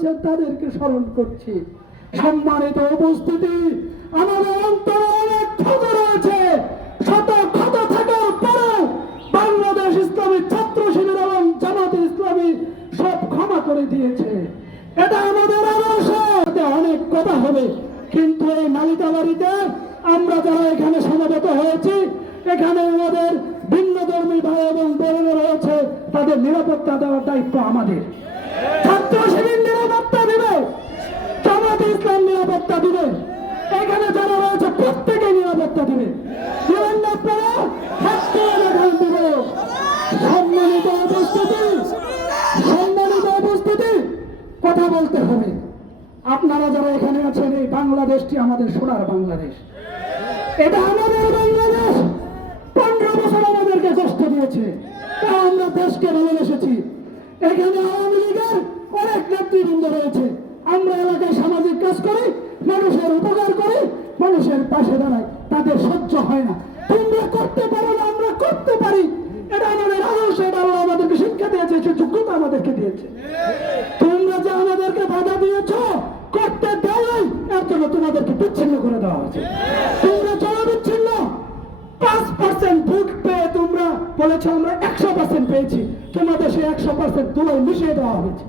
বরণ তাদেরকে স্মরণ করছি। সম্মানিত উপস্থিতি, আমাদের অন্তরে অনেক ক্ষত রয়েছে। শত ক্ষত থাকার পরেও বাংলাদেশ ইসলামী ছাত্র শিবির এবং জামাত ইসলামী সব ক্ষমা করে দিয়েছে। এটা আমাদের আদর্শ। অনেক কথা হবে, কিন্তু এই নালিতা বাড়িতে আমরা যারা এখানে সমবেত হয়েছি, এখানে আমাদের ভিন্ন ধর্মী ভাই এবং বোনেরা রয়েছে, তাদের নিরাপত্তা দেওয়ার দায়িত্ব আমাদের। ছাত্র শিবির নিরাপত্তা দিবে জামাত ইসলাম নিরাপত্তা দিবে এখানে যারা রয়েছে প্রত্যেকে নিরাপত্তা দিবে দিবেন না আপনারা থাকতে এখানে দিবে সম্মানিত উপস্থিতি সম্মানিত উপস্থিতি কথা বলতে হবে, আপনারা যারা এখানে আছেন, এই বাংলাদেশটি আমাদের সোনার বাংলাদেশ। এটা আমাদের বাংলাদেশ। পনেরো বছর আমাদেরকে কষ্ট দিয়েছে। তা আমরা দেশকে ভালোবেসেছি। এখানে আওয়ামী লীগের অনেক নেতৃবৃন্দ রয়েছে। আমরা এলাকায় সামাজিক কাজ করি, মানুষের উপকার করি, মানুষের পাশে দাঁড়াই। তাদের সহ্য হয় না। তোমরা করতে পারো না, আমরা করতে পারি। এটা আমাদের আদর্শ আমাদেরকে শিক্ষা দিয়েছে, সে যোগ্যতা আমাদেরকে দিয়েছে। তোমাদেরকে বিচ্ছিন্ন করে দেওয়া হয়েছে। তোমরা জনবিচ্ছিন্ন পাঁচ পার্সেন্ট ভোট পেয়ে তোমরা বলেছ আমরা একশো পার্সেন্ট পেয়েছি। তোমাদের সেই একশো পার্সেন্ট তুলে মিশিয়ে দেওয়া হয়েছে।